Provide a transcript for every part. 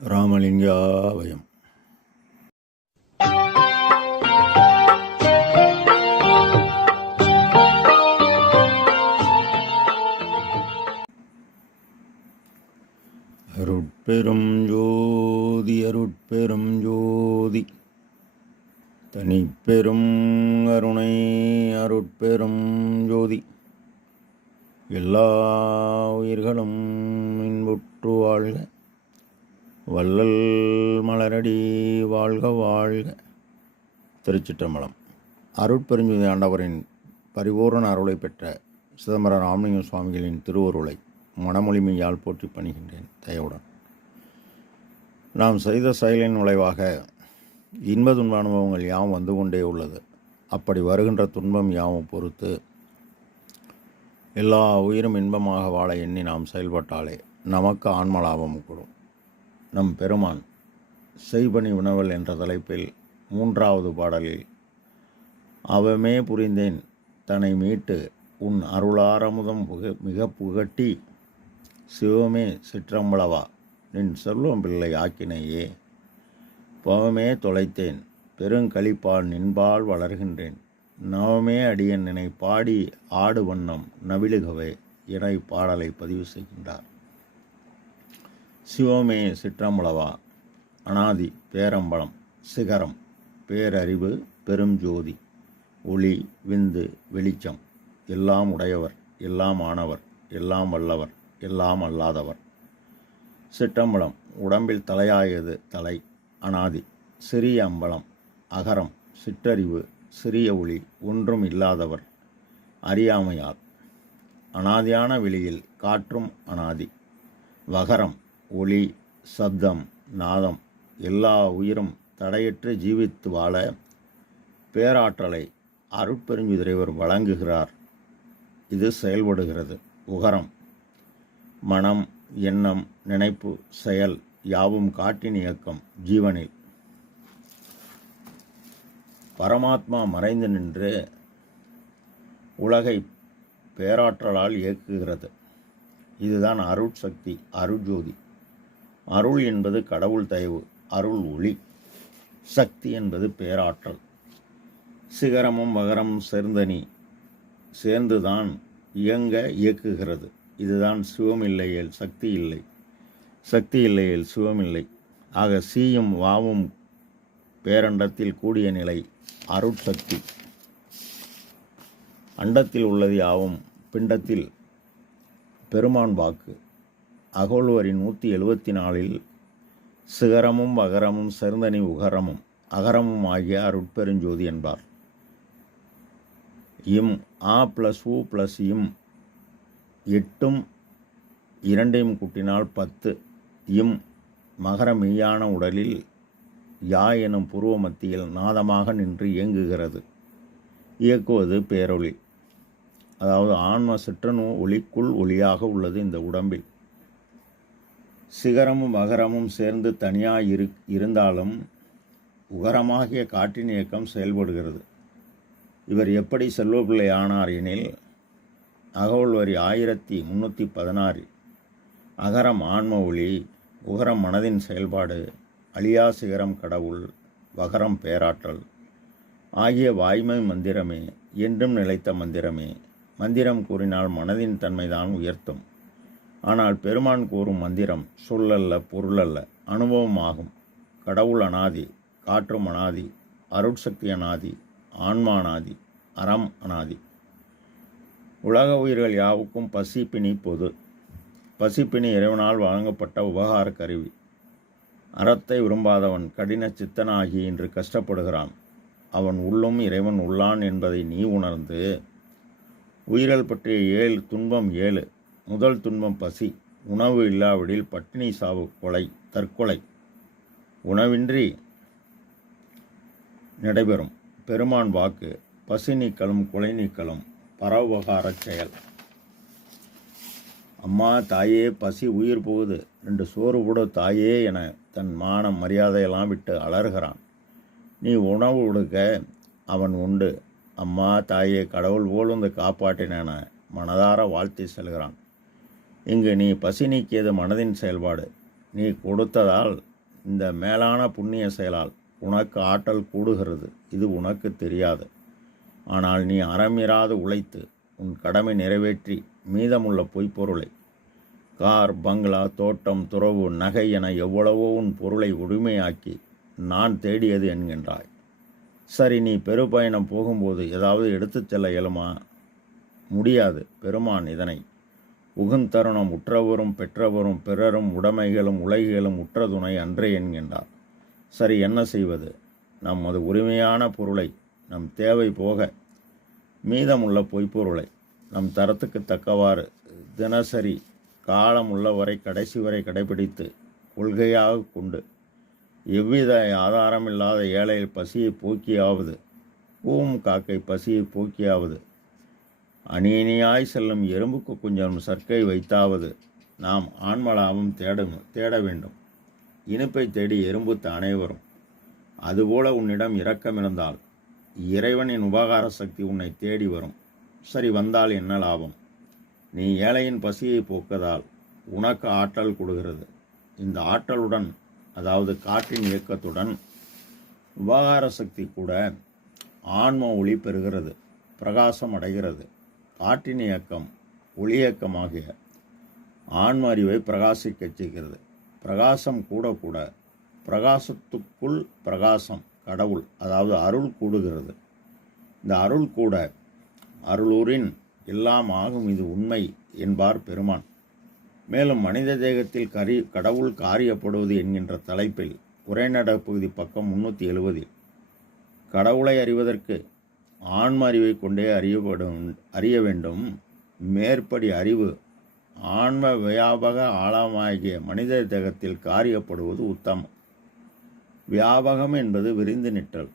ராமலிங்காவயம். அருட்பெரும் ஜோதி அருட்பெரும் ஜோதி தனிப்பெரும் கருணை அருட்பெரும் ஜோதி எல்லா உயிர்களும் இன்புற்று வாழ்க, வள்ளல் மலரடி வாழ்க வாழ்க. திருச்சிற்றம்பலம். அருட்பெருஞ்சுதி ஆண்டவரின் பரிபூரண அருளை பெற்ற சிதம்பரம் ராமலிங்க சுவாமிகளின் திருவருளை மனமொழிமையால் போற்றி பணிகின்றேன் தயவுடன். நாம் செய்த செயலின் விளைவாக இன்ப துன்ப அனுபவங்கள் யாவும் வந்து கொண்டே உள்ளது. அப்படி வருகின்ற துன்பம் யாவும் பொறுத்து எல்லா உயிரும் இன்பமாக வாழ எண்ணி நாம் செயல்பட்டாலே நமக்கு ஆன்ம லாபம் கூடும். நம் பெருமான் செய்பணி உணவல் என்ற தலைப்பில் 3வது பாடலில் அவமே புரிந்தேன் தன்னை மீட்டு உன் அருளாரமுதம் மிக புகட்டி சிவமே சிற்றம்பலவா நின் செல்வம் பிள்ளை ஆக்கினையே பவமே தொலைத்தேன் பெருங்களிப்பால் நின்பால் வளர்கின்றேன் நவமே அடியன் நினை பாடி ஆடு வண்ணம் நவிழுகவே என பாடலை பதிவு செய்கின்றார். சிவமே சிற்றம்பலவா அனாதி பேரம்பலம் சிகரம் பேரறிவு பெரும் ஜோதி ஒளி விந்து வெளிச்சம் எல்லாம் உடையவர் எல்லாம் ஆனவர் எல்லாம் வல்லவர் எல்லாம் அல்லாதவர். சிற்றம்பலம் உடம்பில் தலையாயது தலை அனாதி சிறிய அம்பலம் அகரம் சிற்றறிவு சிறிய ஒளி ஒன்றும் இல்லாதவர் அறியாமையால் அனாதியான வெளியில் காற்றும் அனாதி வகரம் ஒளி சப்தம் நாதம் எல்லா உயிரும் தடையற்று ஜீவித்து வாழ பேராற்றலை அருட்பெருஞ்சுதிரைவர் வழங்குகிறார். இது செயல்படுகிறது. உகரம் மனம் எண்ணம் நினைப்பு செயல் யாவும் காட்டின் இயக்கம் ஜீவனில் பரமாத்மா மறைந்து நின்று உலகை பேராற்றலால் இயக்குகிறது. இதுதான் அருட்சக்தி அருட்ஜோதி. அருள் என்பது கடவுள் தயவு, அருள் ஒளி. சக்தி என்பது பேராற்றல். சிகரமும் மகரமும் சேர்ந்துதான் இயக்குகிறது. இதுதான் சிவம் இல்லையேல் சக்தி இல்லை, சக்தி இல்லையேல் சிவம் இல்லை. ஆக சீயும் வாவும் பேரண்டத்தில் கூடிய நிலை அருட்சக்தி. அண்டத்தில் உள்ளது யாவும் பிண்டத்தில் பெருமான் வாக்கு. அகோல்வரின் 174 சிகரமும் அகரமும் சேர்ந்தனி உகரமும் அகரமும் ஆகிய அருட்பெருஞ்சோதி என்பார். இம் ஆ ப்ளஸ் ஊ ப்ளஸ் இம் 8ம் 2ஐயும் கூட்டினால் 10. இம் மகர மெய்யான உடலில் யா எனும் புருவ மத்தியில் நாதமாக நின்று இயங்குகிறது. இயக்குவது பேரொளி. அதாவது ஆன்ம சிற்றணு ஒளிக்குள் ஒளியாக உள்ளது இந்த உடம்பில். சிகரமும் மகரமும் சேர்ந்து தனியாக இருந்தாலும் உகரமாகிய காற்றின் இயக்கம் செயல்படுகிறது. இவர் எப்படி செல்வப்பிள்ளை ஆனார் எனில் அகோல்வரி 1316 அகரம் ஆன்ம ஒளி, உகரம் மனதின் செயல்பாடு, அழியா சிகரம் கடவுள், வகரம் பேராற்றல் ஆகிய வாய்மை மந்திரமே என்றும் நிலைத்த மந்திரமே. மந்திரம் கூறினால் மனதின் தன்மைதான் உயர்த்தும். ஆனால் பெருமான் கூறும் மந்திரம் சொல்லல்ல பொருளல்ல அனுபவமாகும். கடவுள் அனாதி, காற்றும் அனாதி, அருட்சக்தி அனாதி, ஆன்மா அனாதி, அறம் அனாதி. உலக உயிர்கள் யாவுக்கும் பசிப்பிணி பொது. பசிப்பிணி இறைவனால் வழங்கப்பட்ட உபகார கருவி. அறத்தை விரும்பாதவன் கடின சித்தனாகி இன்று கஷ்டப்படுகிறான். அவன் உள்ளும் இறைவன் உள்ளான் என்பதை நீ உணர்ந்து உயிர்கள் பற்றிய துன்பம் 7. முதல் துன்பம் பசி. உணவு இல்லாவிடில் பட்டினி சாவு, கொலை, தற்கொலை. உணவின்றி நடைபெறும் பெருமான் வாக்கு பசி நீக்கலும் கொலை நீக்கலும் பரோபகார செயல். அம்மா தாயே பசி உயிர் போகுது, 2 சோறு கூட தாயே என தன் மானம் மரியாதையெல்லாம் விட்டு அலறுகிறான். நீ உணவு கொடுக்க அவன் உண்டு. அம்மா தாயே கடவுள் போல் வந்து காப்பாற்றின மனதார வாழ்த்தி செல்கிறான். இங்கு நீ பசி நீக்கியது மனதின் செயல்பாடு. நீ கொடுத்ததால் இந்த மேலான புண்ணிய செயலால் உனக்கு ஆற்றல் கூடுகிறது. இது உனக்கு தெரியாது. ஆனால் நீ அறமிராது உழைத்து உன் கடமை நிறைவேற்றி மீதமுள்ள பொய்ப்பொருளை கார், பங்களா, தோட்டம், துறவு, நகை என எவ்வளவோ உன் பொருளை உரிமையாக்கி நான் தேடியது என்கின்றாய். சரி, நீ பெருபயணம் போகும்போது ஏதாவது எடுத்துச் செல்ல இயலுமா? முடியாது. பெருமான் இதனை உகுந்தருணம் உற்றவரும் பெற்றவரும் பிறரும் உடைமைகளும் உலகிகளும் உற்ற துணை அன்றே என்கின்றார். சரி, என்ன செய்வது? நமது உரிமையான பொருளை நம் தேவை போக மீதமுள்ள பொய்ப்பொருளை நம் தரத்துக்கு தக்கவாறு தினசரி காலம் உள்ளவரை கடைசி வரை கடைபிடித்து கொள்கையாக கொண்டு எவ்வித ஆதாரமில்லாத ஏழை பசியை போக்கியாவது பூவும் காக்கை பசியை போக்கியாவது அணியணியாய் செல்லும் எறும்புக்கு கொஞ்சம் சர்க்கை வைத்தாவது நாம் ஆன்மலாபம் தேட வேண்டும். இனிப்பை தேடி எறும்பு தானே வரும். அதுபோல உன்னிடம் இரக்கம் இருந்தால் இறைவனின் உபகார சக்தி உன்னை தேடி வரும். சரி, வந்தால் என்ன லாபம்? நீ ஏழையின் பசியை போக்கதால் உனக்கு ஆற்றல் கொடுக்கிறது. இந்த ஆற்றலுடன், அதாவது காற்றின் இயக்கத்துடன் உபகார சக்தி கூட ஆன்ம ஒளி பெறுகிறது, பிரகாசம் அடைகிறது. காற்றின் இயக்கம் ஒளி இயக்கமாகிய ஆன்ம அறிவை பிரகாசிக்கச் செய்கிறது. பிரகாசம் கூட கூட பிரகாசத்துக்குள் பிரகாசம் கடவுள், அதாவது அருள் கூடுகிறது. இந்த அருள் கூட அருளூரின் எல்லாம் ஆகும், இது உண்மை என்பார் பெருமான். மேலும் மனித தேகத்தில் கடவுள் காரியப்படுவது என்கின்ற தலைப்பில் உரைநடை பக்கம் 370 கடவுளை அறிவதற்கு ஆன்ம அறிவை கொண்டே அறிய வேண்டும். மேற்படி அறிவு ஆன்ம வியாபக ஆழமாகிய மனித தேகத்தில் காரியப்படுவது உத்தமம். வியாபகம் என்பது விரிந்து நிற்றல்.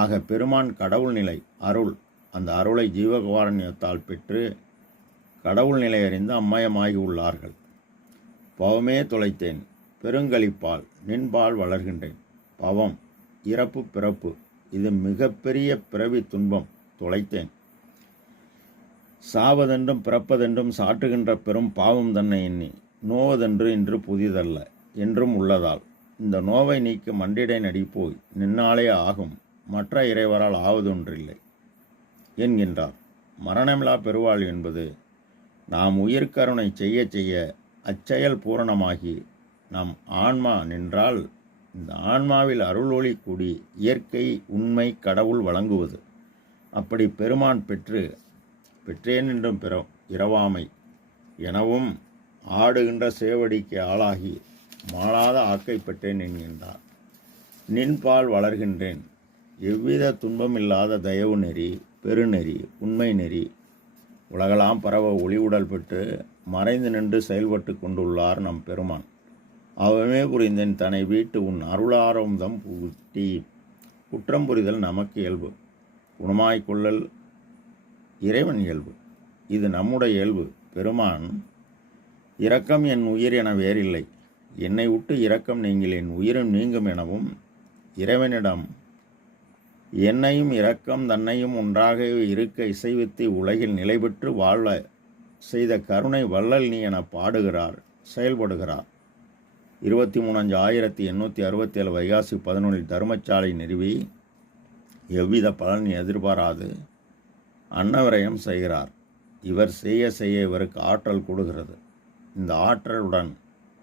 ஆக பெருமான் கடவுள் நிலை அருள், அந்த அருளை ஜீவகாரண்யத்தால் பெற்று கடவுள் நிலை அறிந்து அம்மயமாகி உள்ளார்கள். பவமே தொலைத்தேன் பெருங்களிப்பால் நின்பால் வளர்கின்றேன். பவம் இறப்பு பிறப்பு, இது மிகப்பெரிய பிறவி துன்பம் தொலைத்தேன். சாவதென்றும் பிறப்பதென்றும் சாற்றுகின்ற பெரும் பாவம் தன்னை எண்ணி நோவதென்று இன்று புதிதல்ல என்றும் உள்ளதால் இந்த நோவை நீக்கி மண்டிடை நடிப்போய் நின்னாலே ஆகும், மற்ற இறைவரால் ஆவதொன்றில்லை என்கின்றார். மரணமில்லா பெருவாழ் என்பது நாம் உயிர்கருணை செய்ய செய்ய அச்செயல் பூரணமாகி நம் ஆன்மா நின்றால் இந்த ஆன்மாவில் அருள் ஒளி கூடி இயற்கை உண்மை கடவுள் வழங்குவது. அப்படி பெருமான் பெற்றேன் என்றும் இரவாமை எனவும் ஆடுகின்ற சேவடிக்கு ஆளாகி மாளாத ஆக்கை பெற்றேன் என்கின்றார். நின்பால் வளர்கின்றேன். எவ்வித துன்பமில்லாத தயவு நெறி, பெருநெறி, உண்மை நெறி உலகலாம் பரவ ஒளிவுடல் பெற்று மறைந்து நின்று செயல்பட்டு கொண்டுள்ளார் நம் பெருமான். அவமே புரிந்தேன் தன்னை வீட்டு உன் அருளாரம்பம் பூட்டி. குற்றம் புரிதல் நமக்கு இயல்பு, குணமாய்க்கொள்ளல் இறைவன் இயல்பு. இது நம்முடைய இயல்பு. பெருமான் இரக்கம் என் உயிர் என வேறில்லை, என்னை விட்டு இரக்கம் நீங்கள் என் உயிரும் நீங்கும் எனவும் இறைவனிடம் என்னையும் இரக்கம் தன்னையும் ஒன்றாக இருக்க இசைவித்து உலகில் நிலை பெற்று வாழ செய்த கருணை வள்ளல் நீ என பாடுகிறார், செயல்படுகிறார். 23,867 வைகாசி 11 தர்மசாலை நிறுவி எவ்வித பலன் எதிர்பாராது அன்னவிரயம் செய்கிறார். இவர் செய்ய செய்ய இவருக்கு ஆற்றல் கொடுக்கிறது. இந்த ஆற்றலுடன்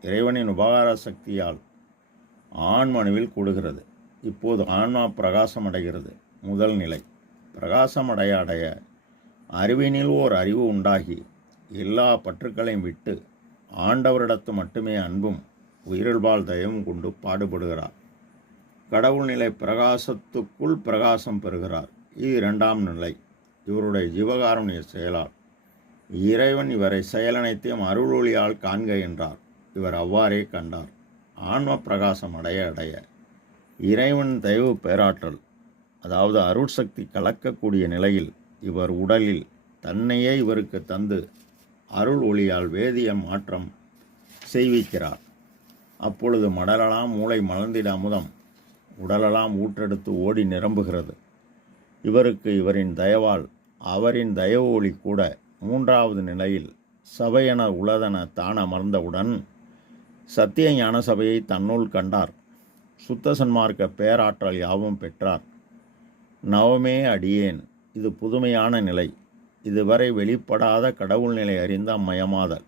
இறைவனின் உபகார சக்தியால் ஆன்மனுவில் கூடுகிறது. இப்போது ஆன்மா பிரகாசமடைகிறது. முதல் நிலை பிரகாசமடைய அடைய அறிவினில் ஓர் அறிவு உண்டாகி எல்லா பற்றுக்களையும் விட்டு ஆண்டவரிடத்து மட்டுமே அன்பும் உயிரில்பால் தயவும் கொண்டு பாடுபடுகிறார். கடவுள் நிலை பிரகாசத்துக்குள் பிரகாசம் பெறுகிறார். இது இரண்டாம் நிலை. இவருடைய ஜீவகாருண்ய செயலால் இறைவன் இவரை செயலனைத்தையும் அருளொளியால் காண்க என்றார். இவர் அவ்வாறே கண்டார். ஆன்ம பிரகாசம் அடைய அடைய இறைவன் தயவு பேராற்றல், அதாவது அருள் சக்தி கலக்கக்கூடிய நிலையில் இவர் உடலில் தன்னையே இவருக்கு தந்து அருள் ஒளியால் வேதிய மாற்றம் செய்விக்கிறார். அப்பொழுது மடலெல்லாம் மூளை மலர்ந்திட அமுதம் உடலெல்லாம் ஊற்றெடுத்து ஓடி நிரம்புகிறது. இவருக்கு இவரின் தயவால் அவரின் தயவு ஒளி கூட மூன்றாவது நிலையில் சபையென உளதென தான் அமர்ந்தவுடன் சத்திய ஞான சபையை தன்னுள் கண்டார். சுத்த சன்மார்க்க பேராற்றல் யாவும் பெற்றார். நவமே அடியேன், இது புதுமையான நிலை. இதுவரை வெளிப்படாத கடவுள் நிலை அறிந்த அம்மயமாதல்.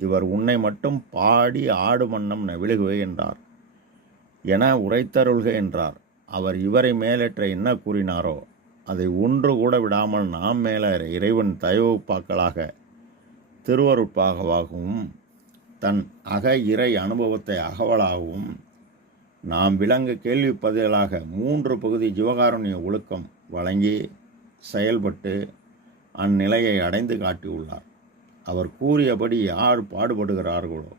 இவர் உன்னை மட்டும் பாடி ஆடு மன்னம் நவிழுகுவே என்றார் என உரைத்தருள்க என்றார். அவர் இவரை மேலேற்ற என்ன கூறினாரோ அதை ஒன்று கூட விடாமல் நாம் மேலேற இறைவன் தயவுப்பாக்களாக திருவருட்பாகவாகவும் தன் அக இறை அனுபவத்தை அகவலாகவும் நாம் விளங்க கேள்வி பதிலாக 3 பகுதி ஜீவகாருண்ய ஒழுக்கம் வழங்கி செயல்பட்டு அந்நிலையை அடைந்து காட்டியுள்ளார். அவர் கூறியபடி யார் பாடுபடுகிறார்களோ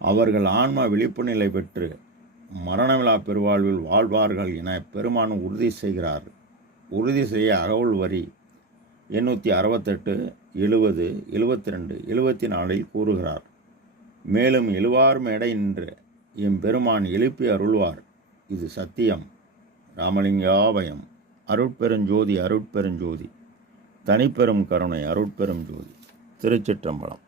அவர்கள் ஆன்ம விழிப்பு நிலை பெற்று மரணமில்லா பெருவாழ்வில் வாழ்வார்கள் என பெருமான் உறுதி செய்கிறார். உறுதி செய்ய அகவுள் வரி 868, 70, 72, 74 கூறுகிறார். மேலும் எழுவார் மேடை நின்று எம்பெருமான் எழுப்பி அருள்வார். இது சத்தியம். ராமலிங்காபயம். அருட்பெருஞ்சோதி அருட்பெருஞ்சோதி. தனிப்பெரும் கருணை அருட்பெரும் ஜோதி. திருச்சிற்றம்பலம்.